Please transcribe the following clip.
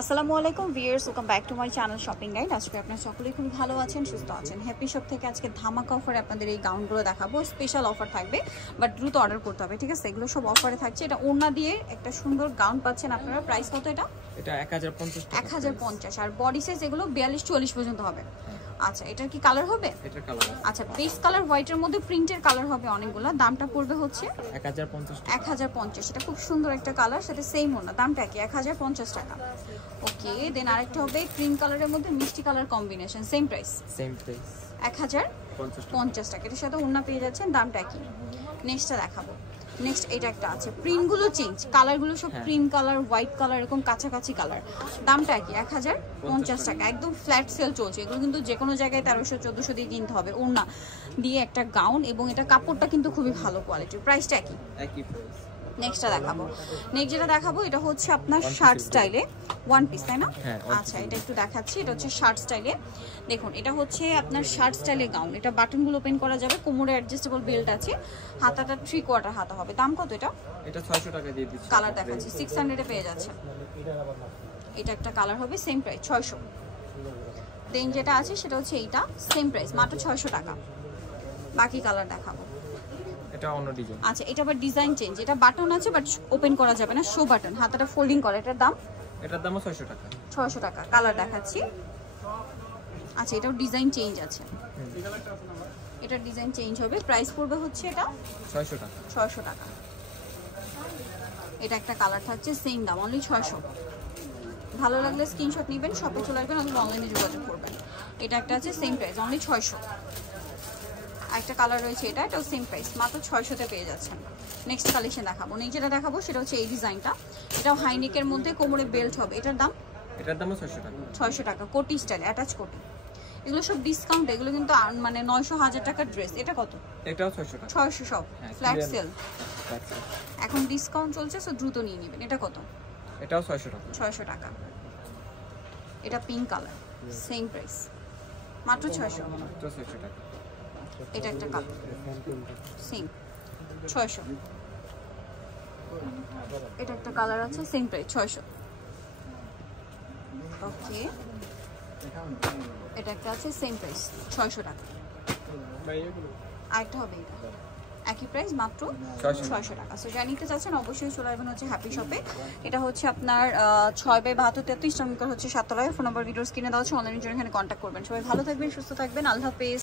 আসসালামু আলাইকুম viewers, welcome back to my channel shopping guide. আজকে আপনারা সকলেই খুব ভালো আছেন, সুস্থ আছেন। হ্যাপি শপ থেকে আজকে ধামাকা অফারে আপনাদের এই গাউনগুলো দেখাবো। স্পেশাল অফার থাকবে, বাট দ্রুত অর্ডার করতে হবে, ঠিক আছে? এগুলো সব অফারে থাকছে। এটা ওড়না দিয়ে একটা সুন্দর গাউন পাচ্ছেন আপনারা। প্রাইস কত এটা? এটা 1050 আর বডি সাইজ এগুলো 42-44 পর্যন্ত হবে। আচ্ছা, এটার কি কালার হবে? এটা কালার আচ্ছা, বেস কালার হোয়াইটের মধ্যে প্রিন্টের কালার হবে অনেকগুলো। দামটা পড়বে হচ্ছে 1050। এটা খুব সুন্দর একটা কালার, সেটা সেম ওড়না। দামটা কি? 1050 টাকা। ওকে, দেন আরেকটা হবে ক্রিম কালারের মধ্যে মিষ্টি কালার কম্বিনেশন, সেম প্রাইস 1050 টাকা। এটার সাথে ওড়না পেয়ে যাচ্ছেন, দামটা কি? নেক্সটটা দেখাবো। নেক্সট এটা একটা আছে, প্রিন্টগুলো চেঞ্জ, কালারগুলো সব ক্রিম কালার, হোয়াইট কালার, এরকম কাছাকাছি কালার। দামটা কি? 1050 টাকা। একদম ফ্ল্যাট সেল চলছে। এগুলো কিন্তু যে কোনো জায়গায় 1300-1400 দিয়ে কিনতে হবে। ওড়না দিয়ে একটা গাউন, এবং এটা কাপড়টা কিন্তু খুবই ভালো কোয়ালিটির। প্রাইসটা কি? একই প্রাইস। নেক্সটটা দেখাবো। নেক্সট যেটা দেখাবো এটা হচ্ছে আপনার শার্ট স্টাইলে ওয়ান পিস, তাই না? আচ্ছা, এটা একটু দেখাচ্ছি। এটা হচ্ছে শার্ট স্টাইলে। দেখুন, এটা হচ্ছে আপনার শার্ট স্টাইলে গাউন। এটা বাটনগুলো ওপেন করা যাবে, কোমরে অ্যাডজাস্টেবল বেল্ট আছে, হাতাটা 3/4 হাতা হবে। দাম কত এটা? এটা 600 টাকা দিয়ে দিচ্ছি। কালার দেখাচ্ছি, 600 এ পেয়ে যাচ্ছে। এটা একটা কালার হবে, সেম প্রাইস 600। দেন যেটা আছে সেটা হচ্ছে এইটা, সেম প্রাইস, মাত্র 600 টাকা। বাকি কালার দেখাবো। এটা অন্য ডিজাইন। আচ্ছা, এটা আবার ডিজাইন চেঞ্জ। এটা বাটন আছে বাট ওপেন করা যাবে না, শো বাটন, হাতাটা ফোল্ডিং করা। এটার দাম? এটার দামও 600 টাকা। 600 টাকা। কালার দেখাচ্ছি। আচ্ছা, এটাও ডিজাইন চেঞ্জ আছে। এটার ডিজাইন চেঞ্জ হবে। প্রাইস পড়বে হচ্ছে এটা 600 টাকা। 600 টাকা। এটা একটা কালার থাকছে, সেম দাম, অনলি 600। ভালো লাগলে স্ক্রিনশট নেবেন, শপে চলে আসবেন অথবা অনলাইনে যোগাযোগ করবেন। এটা একটা আছে, সেম প্রাইস, অনলি 600। একটা কালার রয়েছে, এটাও সেম প্রাইস, মাত্র 600-তে পেয়ে যাচ্ছেন। নেক্সট কালেকশন দেখাবো। নেক্সট যেটা দেখাবো সেটা হচ্ছে এই ডিজাইনটা। এটাও হাইনেকের মধ্যে কোমরে বেল্ট হবে। এটার দাম? এটার দামও 600 টাকা। 600 টাকা। কোটি স্টাইল, অ্যাটাচ কোটি। এগুলো সব ডিসকাউন্ট, এগুলো কিন্তু মানে 900-1000 টাকার ড্রেস। এটা কত? এটাও 600 টাকা। 600 সব ফ্ল্যাট সেল। এখন ডিসকাউন্ট চলছে, সো দ্রুত নিয়ে নেবেন। এটা কত? এটাও 600 টাকা। 600 টাকা। এটা পিঙ্ক কালার, সেম প্রাইস, মাত্র 600। তো 600 টাকা। এটা একটা কালার, সেম 600। এটা একটা কালার আছে, সেম প্রাইস 600। ওকে, এটা একটা আছে, সেম প্রাইস 600 টাকা। আরেকটা হবে, এটা একই প্রাইস, মাত্র 600 টাকা। সো যারা নিতে চাচ্ছেন অবশ্যই চলে আসবেন হচ্ছে হ্যাপি শপে। এটা হচ্ছে আপনার 6/72-33 শ্রমিকের হচ্ছে 7 তলায়। ফোন নাম্বার ভিডিওস কিনে দেওয়া হচ্ছে, অনলাইনের জন্য এখানে কন্ট্যাক্ট করবেন। সবাই ভালো থাকবেন, সুস্থ থাকবেন, আল্লাহ হাফেজ।